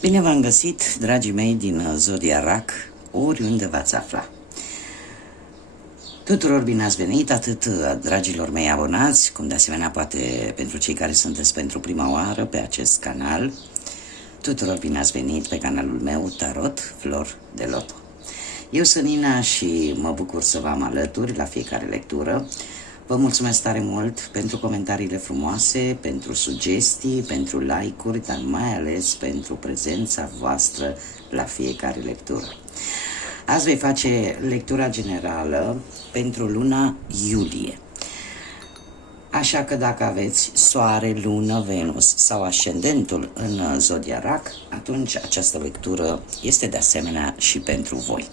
Bine v-am găsit, dragii mei din Zodia RAC, oriunde v-ați afla. Tuturor bine ați venit, atât dragilor mei abonați, cum de asemenea poate pentru cei care sunteți pentru prima oară pe acest canal. Tuturor bine ați venit pe canalul meu Tarot Flor de Loto. Eu sunt Nina și mă bucur să vă am alături la fiecare lectură. Vă mulțumesc tare mult pentru comentariile frumoase, pentru sugestii, pentru like-uri, dar mai ales pentru prezența voastră la fiecare lectură. Azi voi face lectura generală pentru luna iulie. Așa că dacă aveți soare, lună, Venus sau ascendentul în Zodia RAC, atunci această lectură este de asemenea și pentru voi.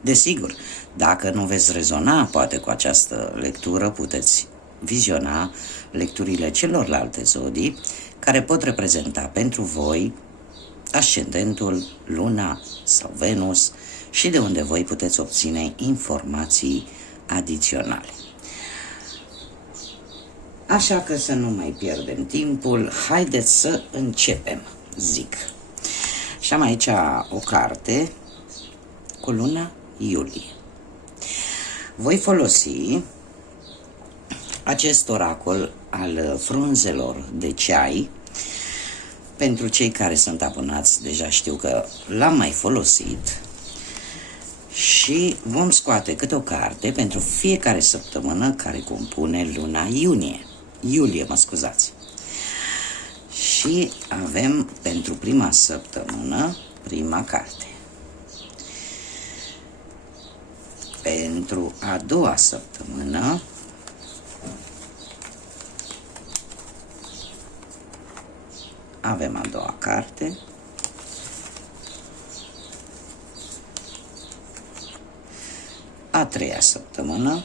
Desigur, dacă nu veți rezona poate cu această lectură, puteți viziona lecturile celorlalte zodii care pot reprezenta pentru voi ascendentul, luna sau Venus și de unde voi puteți obține informații adiționale. Așa că să nu mai pierdem timpul, haideți să începem, zic. Și am aici o carte cu luna iulie. Voi folosi acest oracol al frunzelor de ceai. Pentru cei care sunt abonați, deja știu că l-am mai folosit. Și vom scoate câte o carte pentru fiecare săptămână care compune luna iulie, mă scuzați. Și avem pentru prima săptămână prima carte. Pentru a doua săptămână avem a doua carte. A treia săptămână.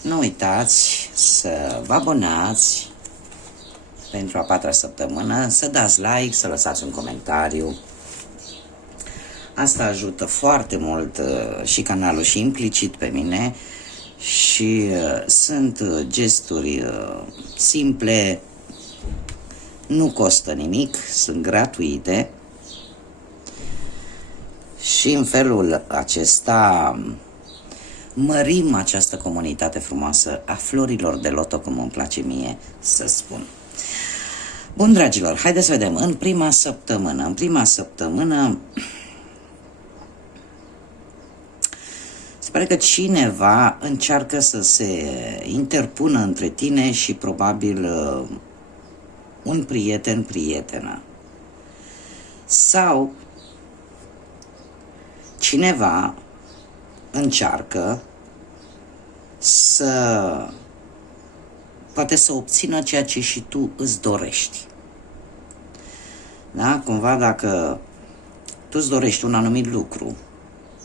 Nu uitați să vă abonați pentru a patra săptămână, să dați like, să lăsați un comentariu. Asta ajută foarte mult și canalul și implicit pe mine și sunt gesturi simple, nu costă nimic, sunt gratuite și în felul acesta mărim această comunitate frumoasă a florilor de loto, cum îmi place mie să spun. Bun, dragilor, haideți să vedem în prima săptămână se pare că cineva încearcă să se interpună între tine și probabil un prieten, prietenă. Sau cineva încearcă poate să obțină ceea ce și tu îți dorești. Da? Cumva dacă tu îți dorești un anumit lucru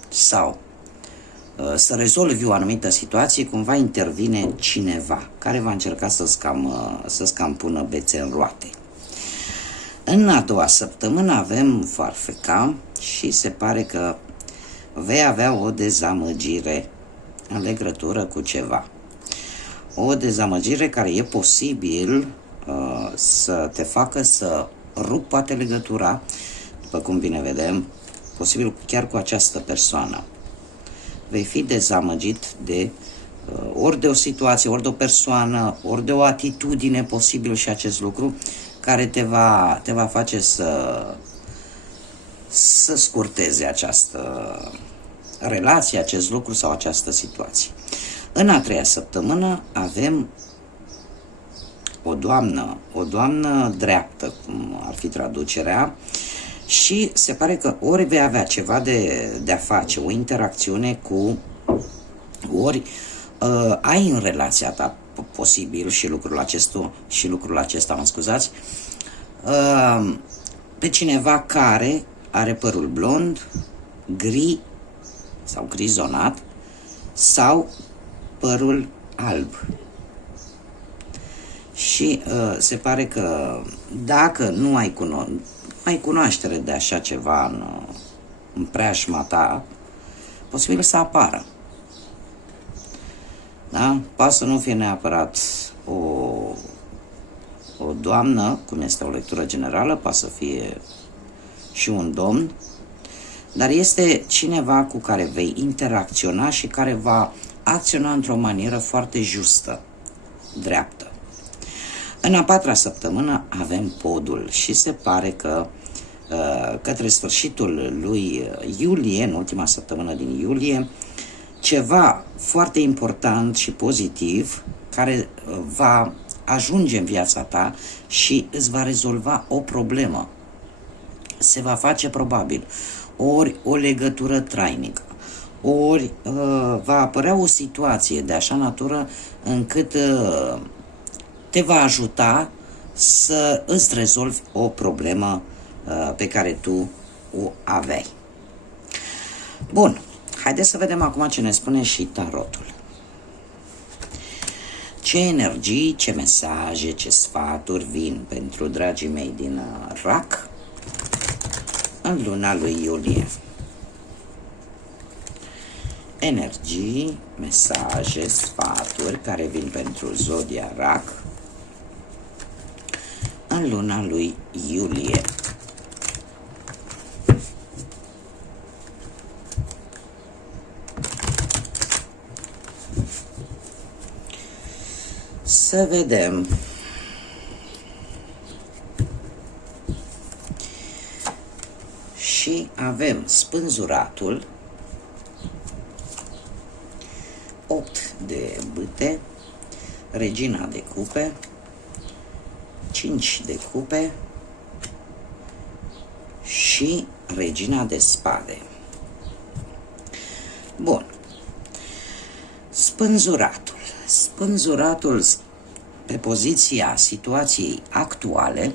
sau să rezolvi o anumită situație, cumva intervine cineva care va încerca să-ți cam pună bețe în roate. În a doua săptămână avem Farfeca și se pare că vei avea o dezamăgire în legătură cu ceva. O dezamăgire care e posibil să te facă să rupi poate legătura, după cum bine vedem, posibil chiar cu această persoană. Vei fi dezamăgit de ori de o situație, ori de o persoană, ori de o atitudine, posibil și acest lucru, care te va face să scurteze această relație, acest lucru sau această situație. În a treia săptămână avem o doamnă dreaptă, cum ar fi traducerea, și se pare că ori vei avea ceva de a face, o interacțiune cu, ori ai în relația ta posibil și lucrul acesta, mă scuzați, pe cineva care are părul blond, gri sau grizonat sau părul alb. Și se pare că dacă nu ai cunoaștere de așa ceva în preajma ta, posibil să apară. Da? Poate să nu fie neapărat o doamnă, cum este o lectură generală, poate să fie și un domn, dar este cineva cu care vei interacționa și care va acționa într-o manieră foarte justă, dreaptă. În a patra săptămână avem podul și se pare că către sfârșitul lui iulie, în ultima săptămână din iulie, ceva foarte important și pozitiv care va ajunge în viața ta și îți va rezolva o problemă. Se va face probabil ori o legătură trainică, ori va apărea o situație de așa natură încât te va ajuta să îți rezolvi o problemă pe care tu o aveai. Bun, haideți să vedem acum ce ne spune și tarotul. Ce energii, ce mesaje, ce sfaturi vin pentru dragii mei din RAC în luna lui iulie. Energii, mesaje, sfaturi care vin pentru zodia RAC în luna lui iulie. Să vedem. Și avem spânzuratul, 8 de bâte, regina de cupe, 5 de cupe și regina de spade. Bun. Spânzuratul. Spânzuratul pe poziția situației actuale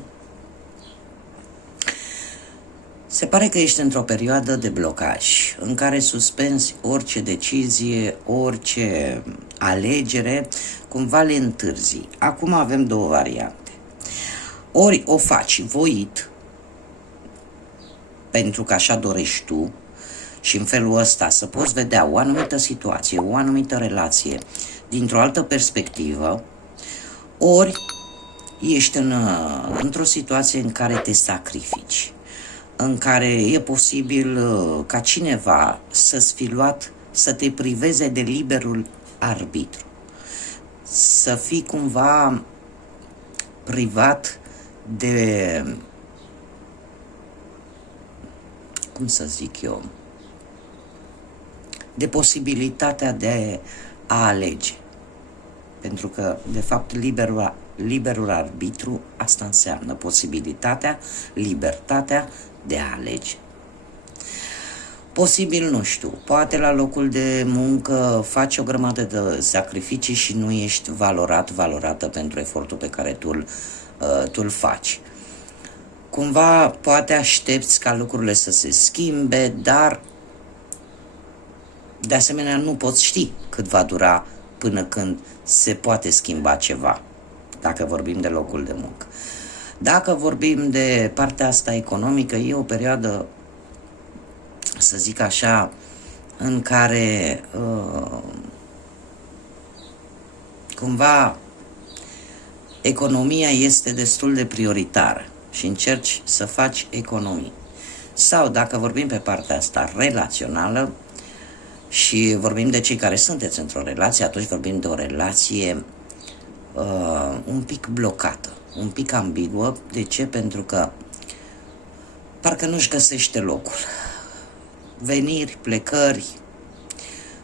se pare că ești într-o perioadă de blocaj în care suspenzi orice decizie, orice alegere, cumva le întârzi. Acum avem două variante. Ori o faci voit, pentru că așa dorești tu, și în felul ăsta să poți vedea o anumită situație, o anumită relație dintr-o altă perspectivă, ori ești într-o situație în care te sacrifici, în care e posibil ca cineva să-ți fi luat, să te priveze de liberul arbitru, să fii cumva privat de, cum să zic eu, de posibilitatea de a alege. Pentru că, de fapt, liberul arbitru, asta înseamnă posibilitatea, libertatea de a alege. Posibil, nu știu, poate la locul de muncă faci o grămadă de sacrificii și nu ești valorată pentru efortul pe care tu-l faci. Cumva poate aștepți ca lucrurile să se schimbe, dar de asemenea nu poți ști cât va dura până când se poate schimba ceva, dacă vorbim de locul de muncă. Dacă vorbim de partea asta economică, e o perioadă, să zic așa, în care cumva economia este destul de prioritară și încerci să faci economii. Sau dacă vorbim pe partea asta relațională și vorbim de cei care sunteți într-o relație, atunci vorbim de o relație un pic blocată, un pic ambiguă. De ce? Pentru că parcă nu-și găsește locul. Veniri, plecări,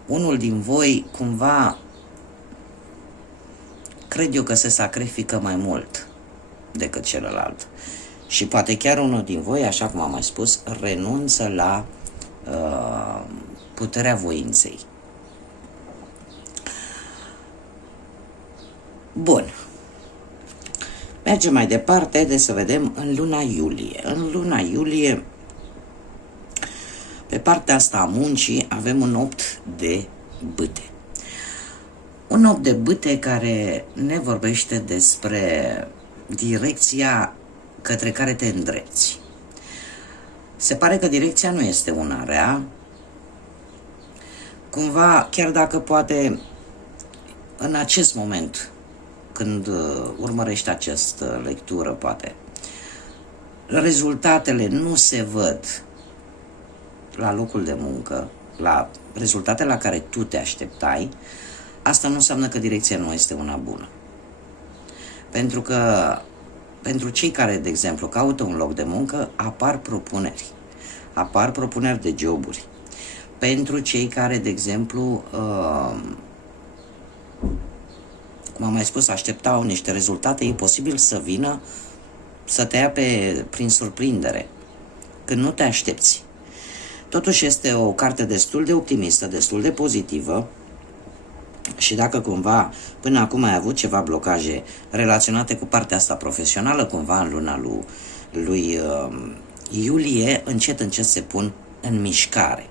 unul din voi cumva cred eu că se sacrifică mai mult decât celălalt. Și poate chiar unul din voi, așa cum am mai spus, renunță la puterea voinței. Bun. Mergem mai departe de să vedem în luna iulie. În luna iulie, pe partea asta a muncii, avem un 8 de bâte. Un 8 de bâte care ne vorbește despre direcția către care te îndrepți. Se pare că direcția nu este una rea. Cumva, chiar dacă poate în acest moment când urmărești această lectură, poate rezultatele nu se văd la locul de muncă, la rezultatele la care tu te așteptai, asta nu înseamnă că direcția nu este una bună. Pentru că pentru cei care, de exemplu, caută un loc de muncă, apar propuneri de joburi. Pentru cei care, de exemplu, cum am mai spus, așteptau niște rezultate, e posibil să vină să te ia prin surprindere, când nu te aștepți. Totuși este o carte destul de optimistă, destul de pozitivă și dacă cumva până acum ai avut ceva blocaje relaționate cu partea asta profesională, cumva în luna lui iulie, încet se pun în mișcare.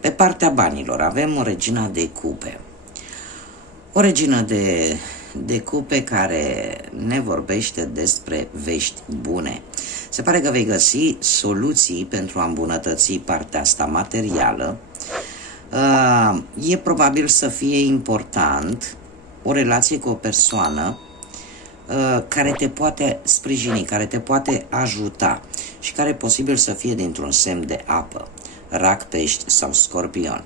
Pe partea banilor avem o regina de cupe. O regină de cupe care ne vorbește despre vești bune. Se pare că vei găsi soluții pentru a îmbunătăți partea asta materială. E probabil să fie important o relație cu o persoană care te poate sprijini, care te poate ajuta și care e posibil să fie dintr-un semn de apă, rac, pești sau scorpion.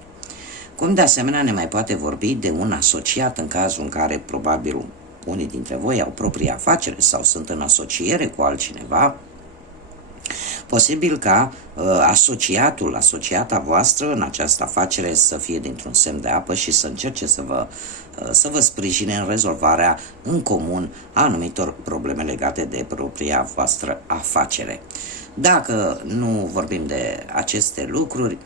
Cum de asemenea ne mai poate vorbi de un asociat în cazul în care probabil unii dintre voi au proprie afacere sau sunt în asociere cu altcineva. Posibil ca asociata voastră în această afacere să fie dintr-un semn de apă și să încerce să vă sprijine în rezolvarea în comun a anumitor probleme legate de propria voastră afacere. Dacă nu vorbim de aceste lucruri,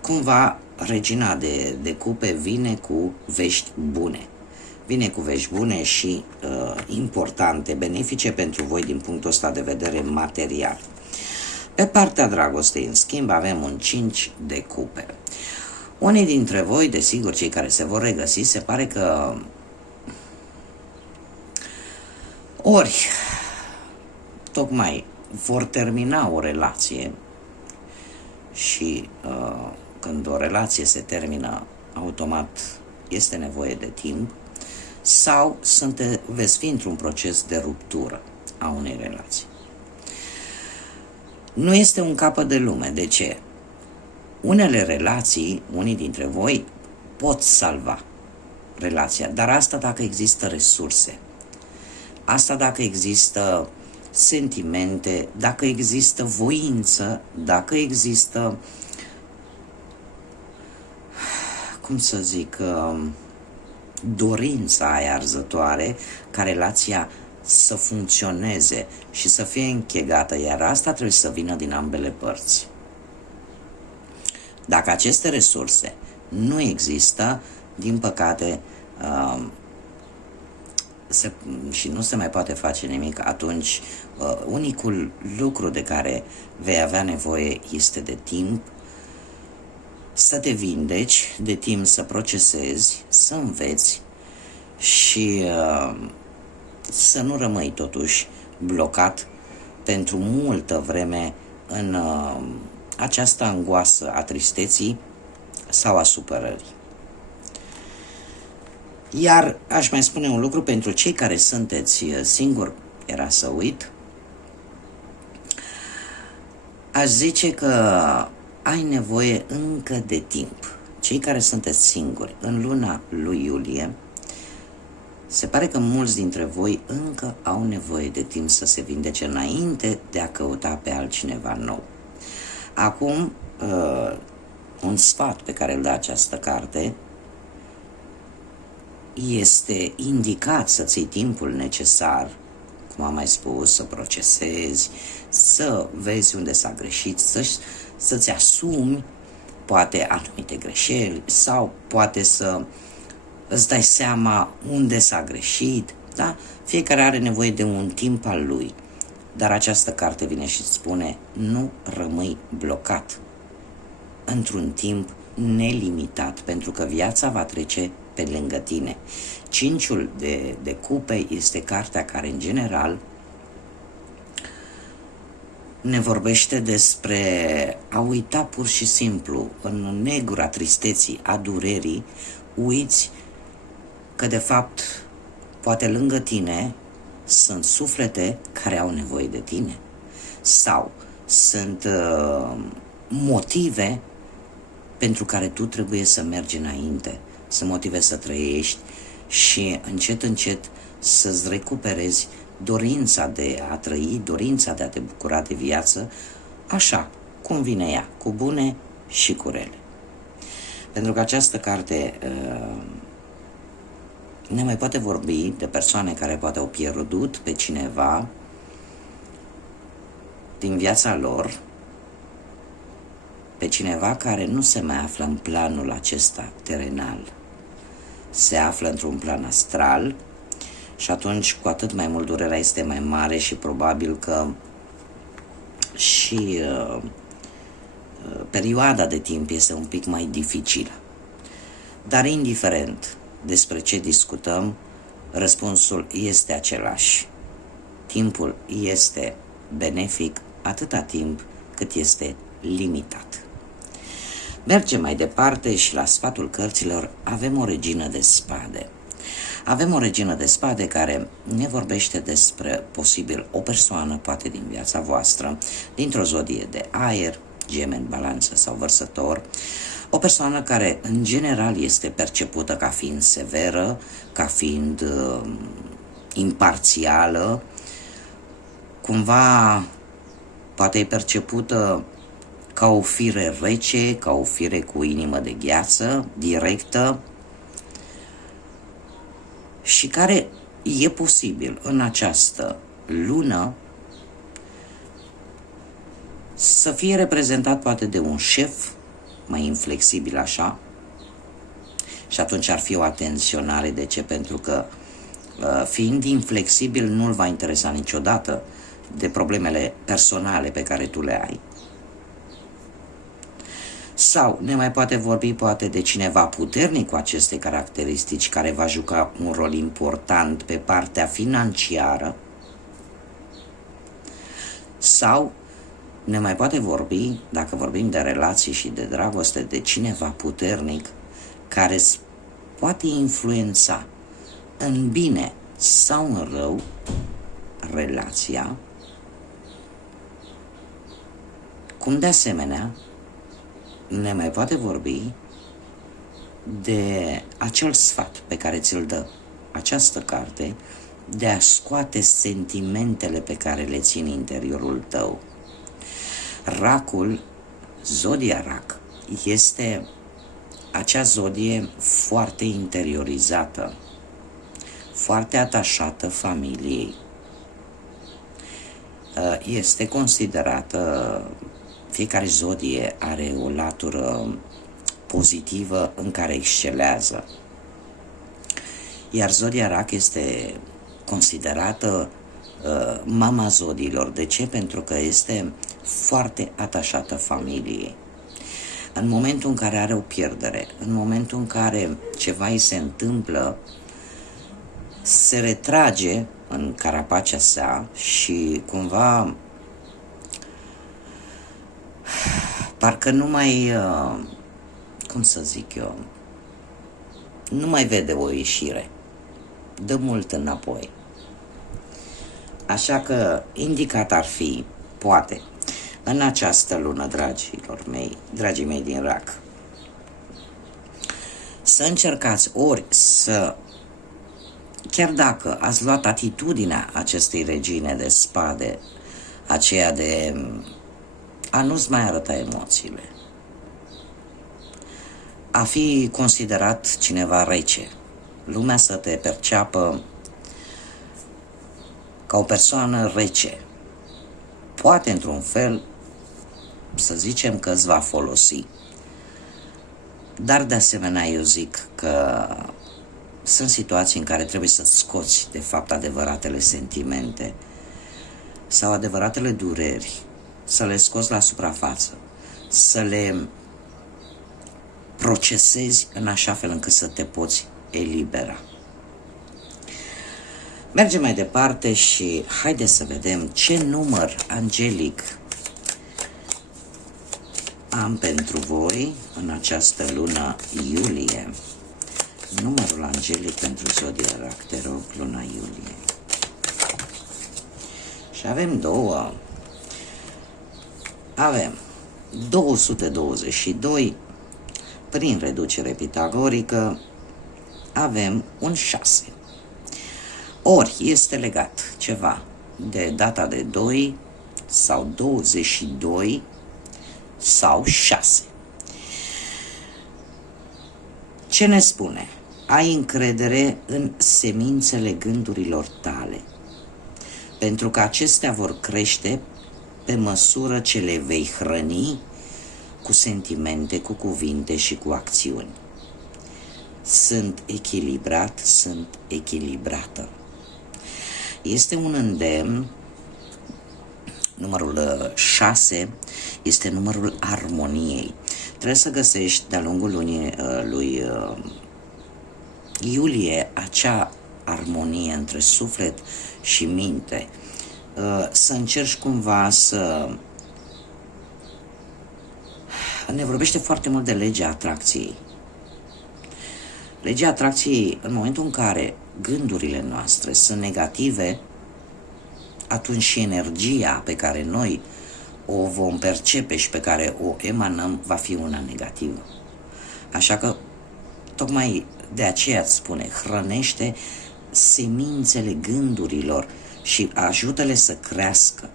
cumva regina de cupe vine cu vești bune. Vine cu vești bune și importante, benefice pentru voi din punctul ăsta de vedere material. Pe partea dragostei, în schimb, avem un 5 de cupe. Unii dintre voi, desigur, cei care se vor regăsi, se pare că ori tocmai vor termina o relație și când o relație se termină, automat este nevoie de timp, sau veți fi într-un proces de ruptură a unei relații. Nu este un capăt de lume. De ce? Unele relații, unii dintre voi pot salva relația, dar asta dacă există resurse, asta dacă există sentimente, dacă există voință, dacă există, cum să zic, dorința aia arzătoare ca relația să funcționeze și să fie închegată, iar asta trebuie să vină din ambele părți. Dacă aceste resurse nu există, din păcate, și nu se mai poate face nimic, atunci unicul lucru de care vei avea nevoie este de timp, să te vindeci, de timp să procesezi, să înveți și să nu rămâi totuși blocat pentru multă vreme în această angoasă a tristeții sau a supărării. Iar aș mai spune un lucru pentru cei care sunteți singuri, era să uit, aș zice că ai nevoie încă de timp. Cei care sunteți singuri în luna lui iulie, se pare că mulți dintre voi încă au nevoie de timp să se vindece înainte de a căuta pe altcineva nou. Acum, un sfat pe care îl dă această carte, este indicat să-ți iei timpul necesar, cum am mai spus, să procesezi, să vezi unde s-a greșit, să-ți asumi poate anumite greșeli sau poate să îți dai seama unde s-a greșit, da? Fiecare are nevoie de un timp al lui, dar această carte vine și îți spune: nu rămâi blocat într-un timp nelimitat, pentru că viața va trece pe lângă tine. Cinciul de cupe este cartea care, în general, ne vorbește despre a uita pur și simplu, în negura tristeții, a durerii, uiți că de fapt poate lângă tine sunt suflete care au nevoie de tine sau sunt motive pentru care tu trebuie să mergi înainte, sunt motive să trăiești și încet, încet să-ți recuperezi dorința de a trăi, dorința de a te bucura de viață, așa cum vine ea, cu bune și cu rele. Pentru că această carte ne mai poate vorbi de persoane care poate au pierdut pe cineva din viața lor, pe cineva care nu se mai află în planul acesta terenal, se află într-un plan astral și atunci cu atât mai mult durerea este mai mare și probabil că și perioada de timp este un pic mai dificilă. Dar indiferent despre ce discutăm, răspunsul este același. Timpul este benefic atâta timp cât este limitat. Mergem mai departe și la sfatul cărților avem o regină de spade. Avem o regină de spade care ne vorbește despre posibil o persoană, poate din viața voastră, dintr-o zodie de aer, Gemeni, Balanță sau Vărsător, o persoană care în general este percepută ca fiind severă, ca fiind imparțială, cumva poate e percepută ca o fire rece, ca o fire cu inimă de gheață, directă, și care e posibil în această lună să fie reprezentat poate de un șef mai inflexibil așa, și atunci ar fi o atenționare. De ce? Pentru că fiind inflexibil nu-l va interesa niciodată de problemele personale pe care tu le ai. Sau ne mai poate vorbi poate de cineva puternic cu aceste caracteristici care va juca un rol important pe partea financiară. Sau ne mai poate vorbi, dacă vorbim de relații și de dragoste, de cineva puternic care poate influența în bine sau în rău relația, cum de asemenea ne mai poate vorbi de acel sfat pe care ți-l dă această carte de a scoate sentimentele pe care le ții în interiorul tău. Racul, zodia rac, este acea zodie foarte interiorizată, foarte atașată familiei. Este considerată, fiecare zodie are o latură pozitivă în care excelează. Iar zodia rac este considerată mama zodiilor. De ce? Pentru că este foarte atașată familiei. În momentul în care are o pierdere, în momentul în care ceva îi se întâmplă, se retrage în carapacea sa și cumva parcă nu mai, cum să zic eu, nu mai vede o ieșire, dă mult înapoi. Așa că indicat ar fi, poate, în această lună, dragii mei din rac, să încercați ori să, chiar dacă ați luat atitudinea acestei regine de spade, aceea de a nu-ți mai arăta emoțiile, a fi considerat cineva rece, lumea să te perceapă ca o persoană rece, poate într-un fel să zicem că îți va folosi. Dar de asemenea eu zic că sunt situații în care trebuie să scoți de fapt adevăratele sentimente sau adevăratele dureri, să le scoți la suprafață, să le procesezi în așa fel încât să te poți elibera. Mergem mai departe și haideți să vedem ce număr angelic am pentru voi în această lună iulie. Numărul angelic pentru zodiac, te rog, luna iulie. Și avem două. Avem 222, prin reducere pitagorică, avem un 6. Ori este legat ceva de data de 2 sau 22 sau 6. Ce ne spune? Ai încredere în semințele gândurilor tale, pentru că acestea vor crește pe măsură ce le vei hrăni cu sentimente, cu cuvinte și cu acțiuni. Sunt echilibrat, sunt echilibrată. Este un îndemn. Numărul 6 este numărul armoniei. Trebuie să găsești de-a lungul lunii lui iulie acea armonie între suflet și minte. Să încerci cumva să... Ne vorbește foarte mult de legea atracției. Legea atracției, în momentul în care gândurile noastre sunt negative, atunci și energia pe care noi o vom percepe și pe care o emanăm va fi una negativă. Așa că, tocmai de aceea îți spune, hrănește semințele gândurilor și ajută-le să crească,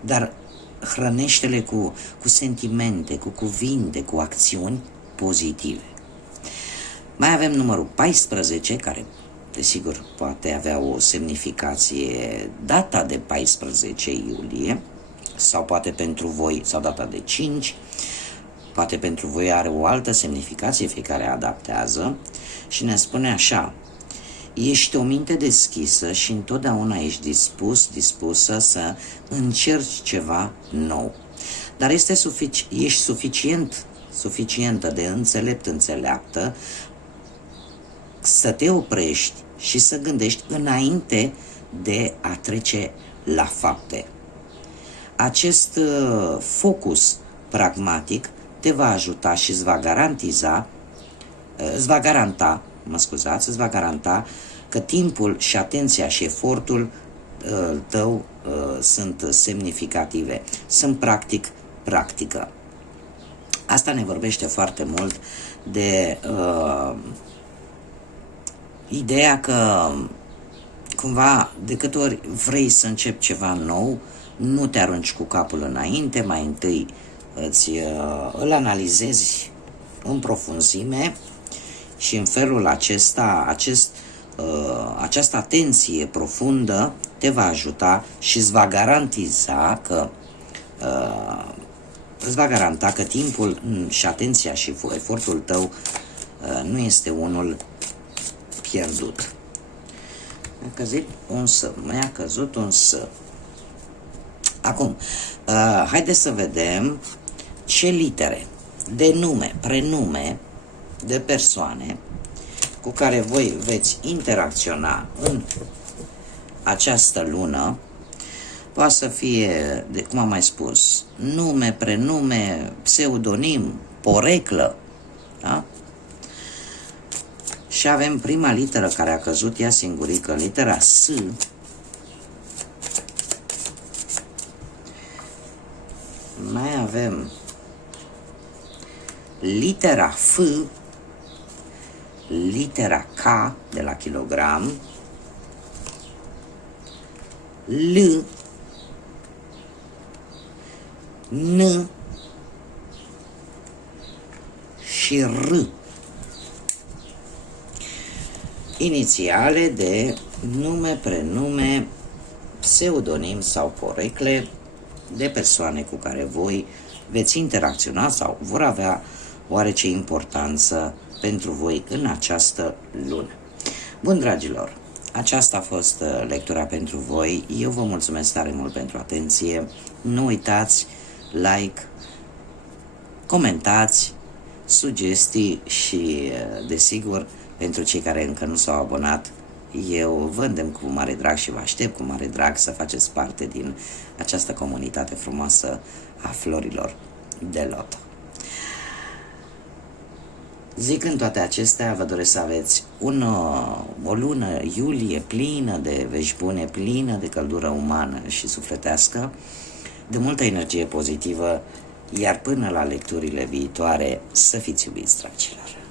dar hrănește-le cu sentimente, cu cuvinte, cu acțiuni pozitive. Mai avem numărul 14, care, desigur, poate avea o semnificație, data de 14 iulie, sau poate pentru voi, sau data de 5, poate pentru voi are o altă semnificație, fiecare adaptează, și ne spune așa: ești o minte deschisă și întotdeauna ești dispusă să încerci ceva nou. Dar ești suficientă de înțeleaptă să te oprești și să gândești înainte de a trece la fapte. Acest focus pragmatic te va ajuta și îți va garanta că timpul și atenția și efortul tău sunt semnificative, sunt practică. Asta ne vorbește foarte mult de ideea că cumva de câte ori vrei să începi ceva nou, nu te arunci cu capul înainte, mai întâi îl analizezi în profunzime și în felul acesta, această atenție profundă te va ajuta și îți va garanta că timpul și atenția și efortul tău nu este unul pierdut. Mi-a căzut un S. Acum, haideți să vedem ce litere de nume, prenume de persoane cu care voi veți interacționa în această lună. Poate să fie, cum am mai spus, nume, prenume, pseudonim, poreclă, da? Și avem prima literă care a căzut ea singurică, litera S. Mai avem litera F, litera K de la kilogram, L, N și R. Inițiale de nume, prenume, pseudonim sau porecle de persoane cu care voi veți interacționa sau vor avea oarece importanță pentru voi în această lună. Bun, dragilor, aceasta a fost lectura pentru voi. Eu vă mulțumesc tare mult pentru atenție. Nu uitați, like, comentați, sugestii și, desigur, pentru cei care încă nu s-au abonat, eu vă îndemn cu mare drag și vă aștept cu mare drag să faceți parte din această comunitate frumoasă a florilor de loto. Zicând toate acestea, vă doresc să aveți o lună iulie plină de vești bune, plină de căldură umană și sufletească, de multă energie pozitivă, iar până la lecturile viitoare, să fiți iubiți, dragilor!